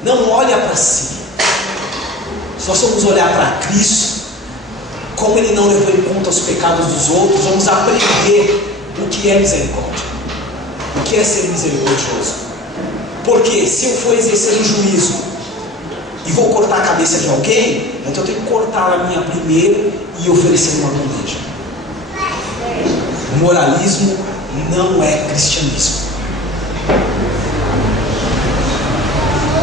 Não olha para si. Se nós formos olhar para Cristo, como Ele não levou em conta os pecados dos outros, vamos aprender o que é misericórdia, o que é ser misericordioso. Porque se eu for exercer um juízo e vou cortar a cabeça de alguém, então eu tenho que cortar a minha primeiro e oferecer uma bandeja. Moralismo não é cristianismo.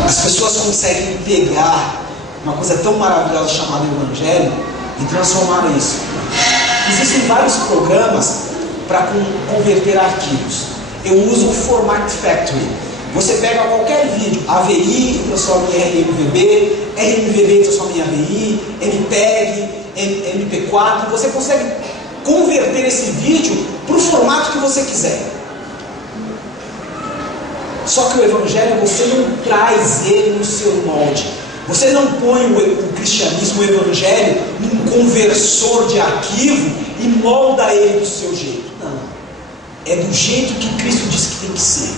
As pessoas conseguem pegar uma coisa tão maravilhosa chamada Evangelho e transformar isso. Existem vários programas para converter arquivos. Eu uso o Format Factory. Você pega qualquer vídeo, AVI transforma em RMVB, RMVB transforma em AVI, MPEG, MP4. Você consegue converter esse vídeo para o formato que você quiser. Só que o Evangelho, você não traz ele no seu molde. Você não põe o cristianismo, o Evangelho, num conversor de arquivo e molda ele do seu jeito. Não. É do jeito que Cristo disse que tem que ser.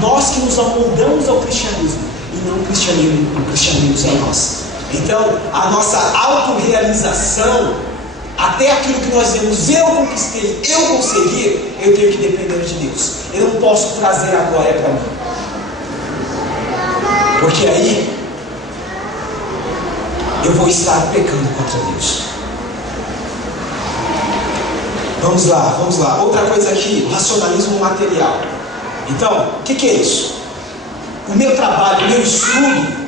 Nós que nos amoldamos ao cristianismo e não o cristianismo a nós. Então, a nossa autorrealização, até aquilo que nós dizemos, eu conquistei, eu consegui, eu tenho que depender de Deus. Eu não posso trazer a glória para mim. Porque aí eu vou estar pecando contra Deus. Vamos lá. Outra coisa aqui, o racionalismo material. Então, o que é isso? O meu trabalho, o meu estudo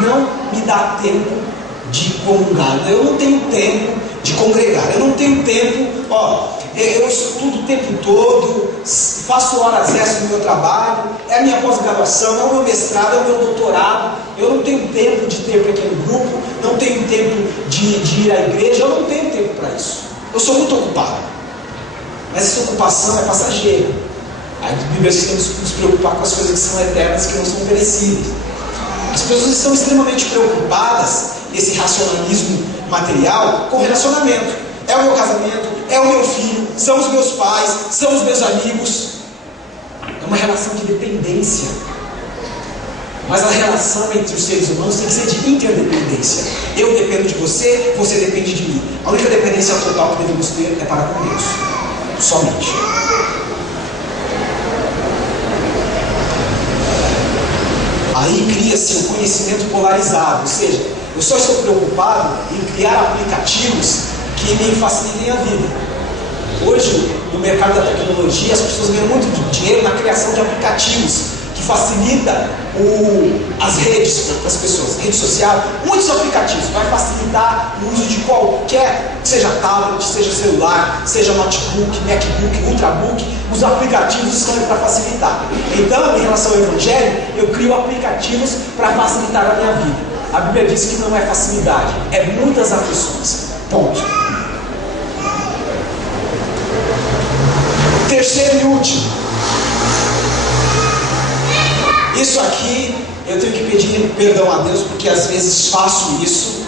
não me dá tempo de comungar. Eu não tenho tempo de congregar. Eu não tenho tempo, eu estudo o tempo todo, faço horas extras no meu trabalho, é a minha pós-graduação, é o meu mestrado, é o meu doutorado. Eu não tenho tempo de ter um pequeno grupo, não tenho tempo de ir à igreja, eu não tenho tempo para isso. Eu sou muito ocupado. Mas essa ocupação é passageira. A Bíblia diz que temos que nos preocupar com as coisas que são eternas, que não são perecíveis. As pessoas estão extremamente preocupadas, esse racionalismo material, com relacionamento. É o meu casamento, é o meu filho, são os meus pais, são os meus amigos. É uma relação de dependência. Mas a relação entre os seres humanos tem que ser de interdependência. Eu dependo de você, você depende de mim. A única dependência total que devemos ter é para com Deus. Somente. Aí cria-se um conhecimento polarizado. Ou seja, eu só estou preocupado em criar aplicativos que me facilitem a vida. Hoje, no mercado da tecnologia, as pessoas ganham muito dinheiro na criação de aplicativos que facilita as redes das pessoas, rede social, muitos aplicativos, vai facilitar o uso de qualquer, seja tablet, seja celular, seja notebook, MacBook, Ultrabook, os aplicativos estão aí para facilitar. Então, em relação ao Evangelho, eu crio aplicativos para facilitar a minha vida. A Bíblia diz que não é facilidade, é muitas aflições. Ponto. Terceiro e último. Isso aqui eu tenho que pedir perdão a Deus, porque às vezes faço isso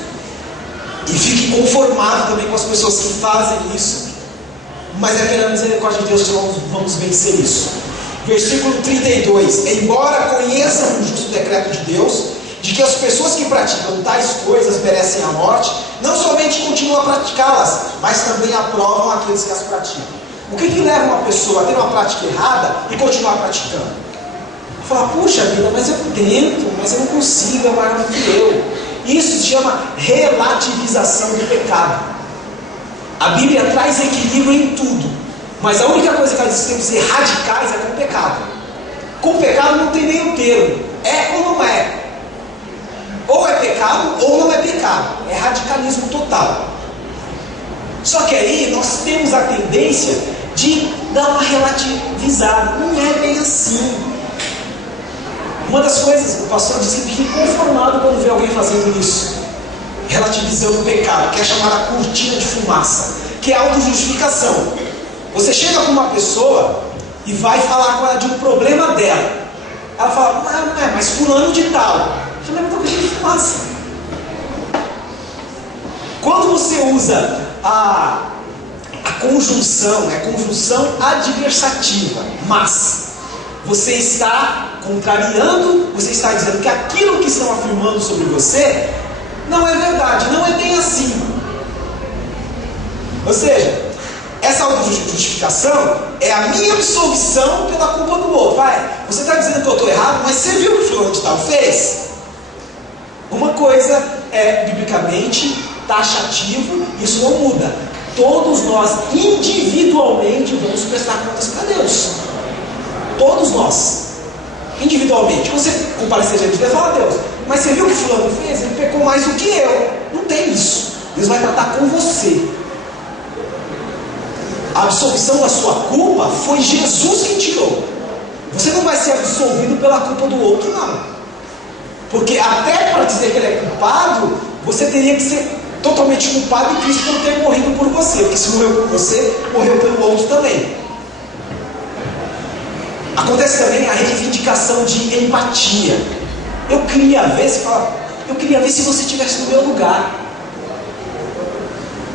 e fico conformado também com as pessoas que fazem isso, mas é pela misericórdia de Deus que nós vamos vencer isso. Versículo 32: embora conheçam o justo decreto de Deus, de que as pessoas que praticam tais coisas merecem a morte, não somente continuam a praticá-las, mas também aprovam aqueles que as praticam. O que leva uma pessoa a ter uma prática errada e continuar praticando? Falar, puxa vida, mas eu tento, mas eu não consigo, é maior do que eu. Isso se chama relativização do pecado. A Bíblia traz equilíbrio em tudo, mas a única coisa que ela diz que tem que ser radicais é com o pecado. Com o pecado não tem meio termo, é ou não é. Ou é pecado ou não é pecado, é radicalismo total. Só que aí nós temos a tendência de dar uma relativizada, não é bem assim. Uma das coisas, o pastor disse que fica conformado quando vê alguém fazendo isso. relativizando o pecado, que é chamada cortina de fumaça, que é a autojustificação. Você chega com uma pessoa e vai falar com ela de um problema dela. Ela fala, mas fulano de tal. Você lembra da cortina de fumaça. Quando você usa a conjunção, é conjunção adversativa, mas você está contrariando, você está dizendo que aquilo que estão afirmando sobre você não é verdade, não é bem assim. Ou seja, essa autojustificação é a minha absolvição pela culpa do outro. Você está dizendo que eu estou errado, mas você viu o que o fulano de tal fez? Uma coisa é biblicamente taxativo, isso não muda. Todos nós individualmente vamos prestar contas para Deus. Todos nós, individualmente. Quando você comparecer diante de Deus, fala a Deus, mas você viu o que fulano fez? Ele pecou mais do que eu. Não tem isso. Deus vai tratar com você. A absolvição da sua culpa foi Jesus quem tirou. Você não vai ser absolvido pela culpa do outro, não. Porque até para dizer que ele é culpado, você teria que ser totalmente culpado e Cristo não ter morrido por você. Porque se morreu por você, morreu pelo outro também. Acontece também a reivindicação de empatia. Eu queria ver se você estivesse no meu lugar.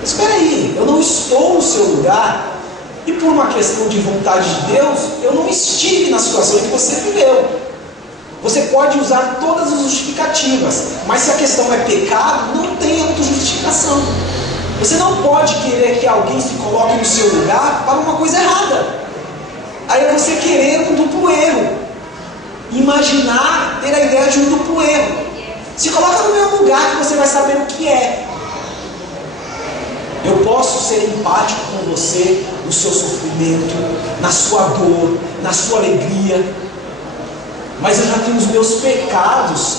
Espera aí, eu não estou no seu lugar. E por uma questão de vontade de Deus, eu não estive na situação que você viveu. Você pode usar todas as justificativas, mas se a questão é pecado, não tem autojustificação. Você não pode querer que alguém se coloque no seu lugar para uma coisa errada. Aí é você querer um duplo erro. Imaginar, ter a ideia de um duplo erro. Se coloca no meu lugar que você vai saber o que é. Eu posso ser empático com você no seu sofrimento, na sua dor, na sua alegria. Mas eu já tenho os meus pecados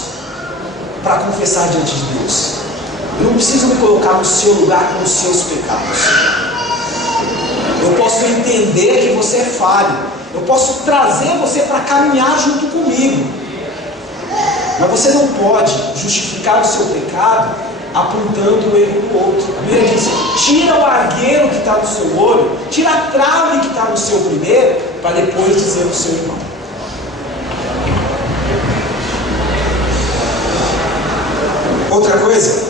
para confessar diante de Deus. Eu não preciso me colocar no seu lugar com os seus pecados. Eu posso entender que você é falho. Eu posso trazer você para caminhar junto comigo. Mas você não pode justificar o seu pecado apontando o erro do outro. A Bíblia diz, tira o argueiro que está no seu olho, tira a trave que está no seu primeiro, para depois dizer ao seu irmão. Outra coisa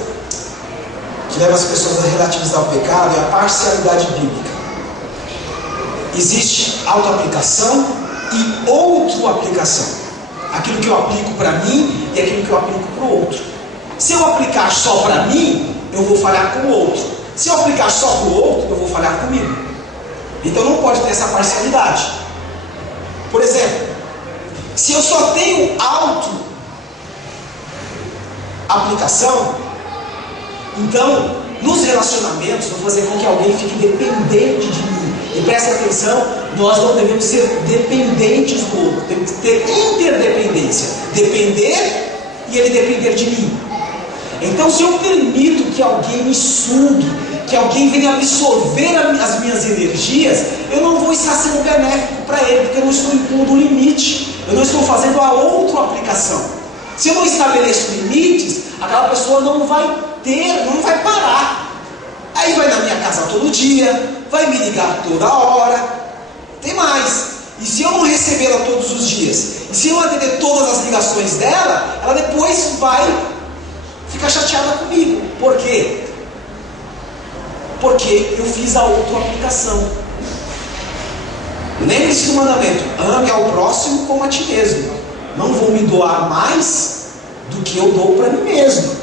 que leva as pessoas a relativizar o pecado é a parcialidade bíblica. Existe autoaplicação e outroaplicação. Aquilo que eu aplico para mim e aquilo que eu aplico para o outro. Se eu aplicar só para mim, eu vou falhar com o outro. Se eu aplicar só para o outro, eu vou falhar comigo. Então não pode ter essa parcialidade. Por exemplo, se eu só tenho auto-aplicação, então nos relacionamentos vou fazer com que alguém fique dependente de mim. E presta atenção, nós não devemos ser dependentes do outro. Temos que ter interdependência. Depender e ele depender de mim. Então, se eu permito que alguém me sugue, que alguém venha absorver as minhas energias, eu não vou estar sendo benéfico para ele, porque eu não estou impondo o limite, eu não estou fazendo a outra aplicação. Se eu não estabeleço limites, aquela pessoa não vai parar. Aí vai na minha casa todo dia, vai me ligar toda hora, tem mais. E se eu não recebê-la todos os dias, e se eu atender todas as ligações dela, ela depois vai ficar chateada comigo. Por quê? Porque eu fiz a outra aplicação. Lembre-se do mandamento: ame ao próximo como a ti mesmo. Não vou me doar mais do que eu dou para mim mesmo.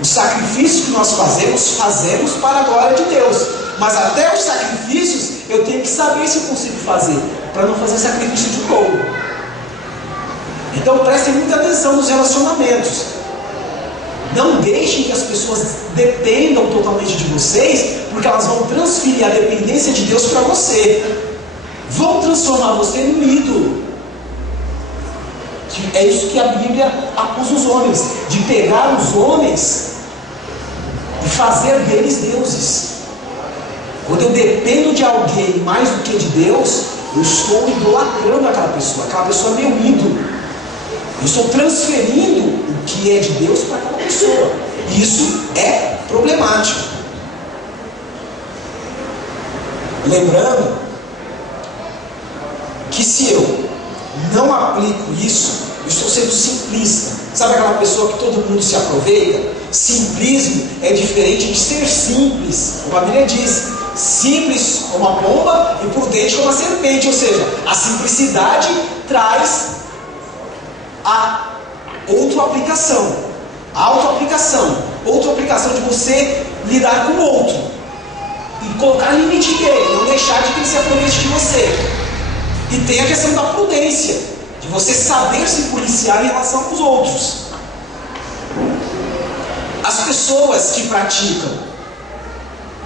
O sacrifício que nós fazemos para a glória de Deus. Mas até os sacrifícios eu tenho que saber se eu consigo fazer, para não fazer sacrifício de novo. Então prestem muita atenção nos relacionamentos. Não deixem que as pessoas dependam totalmente de vocês, porque elas vão transferir a dependência de Deus para você. Vão transformar você num ídolo. É isso que a Bíblia acusa os homens, de pegar os homens e fazer deles deuses. Quando eu dependo de alguém mais do que de Deus, eu estou idolatrando aquela pessoa é meu ídolo. Eu estou transferindo o que é de Deus para aquela pessoa. Isso é problemático. Lembrando que se eu não aplico isso, eu estou sendo simplista. Sabe aquela pessoa que todo mundo se aproveita? Simplismo é diferente de ser simples. A Bíblia diz: simples como a pomba e prudente como a serpente. Ou seja, a simplicidade traz a autoaplicação. A autoaplicação. Autoaplicação de você lidar com o outro e colocar limite dele, não deixar de que ele se aproveite de você. E tem a questão da prudência, de você saber se policiar em relação aos outros. As pessoas que praticam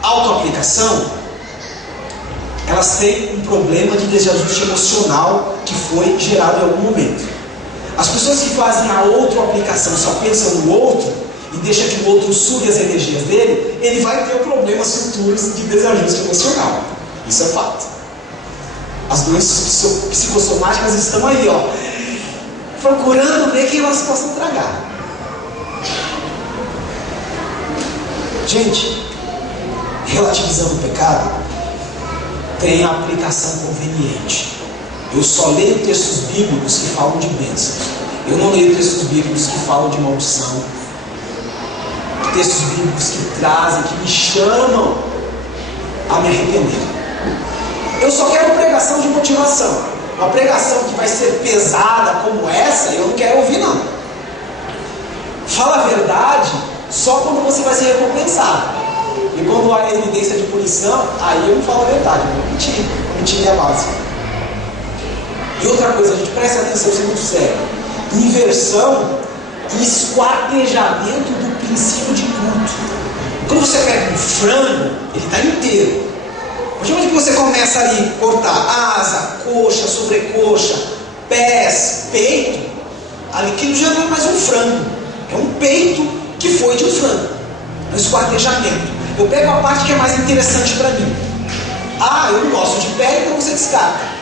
autoaplicação, elas têm um problema de desajuste emocional que foi gerado em algum momento. As pessoas que fazem a autoaplicação só pensam no outro e deixam que o outro sugue as energias dele, ele vai ter problemas futuros de desajuste emocional. Isso é fato. As doenças psicossomáticas estão aí, ó, procurando ver quem elas possam tragar. Gente, relativizando o pecado, tem a aplicação conveniente. Eu só leio textos bíblicos que falam de bênçãos. Eu não leio textos bíblicos que falam de maldição. Textos bíblicos que trazem, que me chamam a me arrepender. Eu só quero pregação de motivação. Uma pregação que vai ser pesada como essa, eu não quero ouvir, não. Fala a verdade só quando você vai ser recompensado. E quando há evidência de punição, aí eu não falo a verdade, eu vou mentir. Mentir é a base. E outra coisa, a gente presta atenção, isso é muito sério. Inversão e esquartejamento do princípio de culto. Quando você pega um frango, ele está inteiro. A partir do momento que você começa ali a cortar asa, coxa, sobrecoxa, pés, peito, aquilo já não é mais um frango. É um peito que foi de um frango. É um esquartejamento. Eu pego a parte que é mais interessante para mim. Eu não gosto de pele, então você descarta.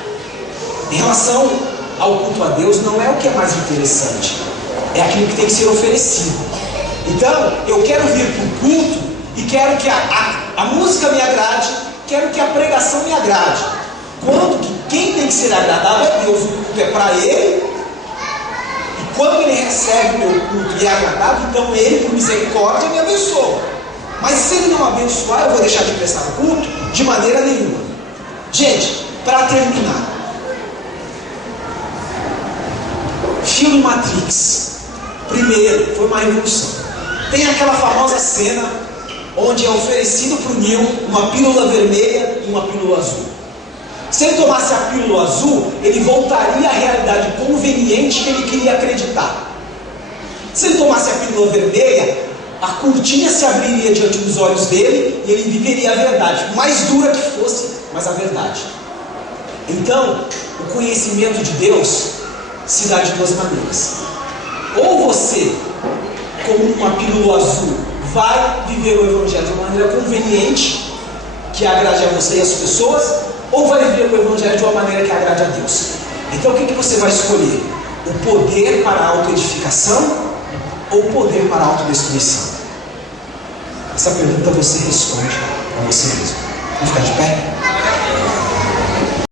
Em relação ao culto a Deus, não é o que é mais interessante. É aquilo que tem que ser oferecido. Então, eu quero vir para o culto e quero que a música me agrade, quero que a pregação me agrade. Quando que quem tem que ser agradado é Deus, o culto é para Ele. E quando Ele recebe o meu culto e é agradado, então Ele, por misericórdia, me abençoa. Mas se Ele não abençoar, eu vou deixar de prestar o culto? De maneira nenhuma. Gente, para terminar, filme Matrix. Primeiro, foi uma revolução. Tem aquela famosa cena onde é oferecido para o Neo uma pílula vermelha e uma pílula azul. Se ele tomasse a pílula azul, ele voltaria à realidade conveniente que ele queria acreditar. Se ele tomasse a pílula vermelha, a cortina se abriria diante dos olhos dele e ele viveria a verdade, por mais dura que fosse, mas a verdade. Então, o conhecimento de Deus se dá de duas maneiras. Ou você, como uma pílula azul, vai viver o Evangelho de uma maneira conveniente, que agrade a você e as pessoas, ou vai viver o Evangelho de uma maneira que agrade a Deus. Então o que você vai escolher? O poder para a autoedificação ou o poder para a autodestruição? Essa pergunta você responde a você mesmo. Vamos ficar de pé?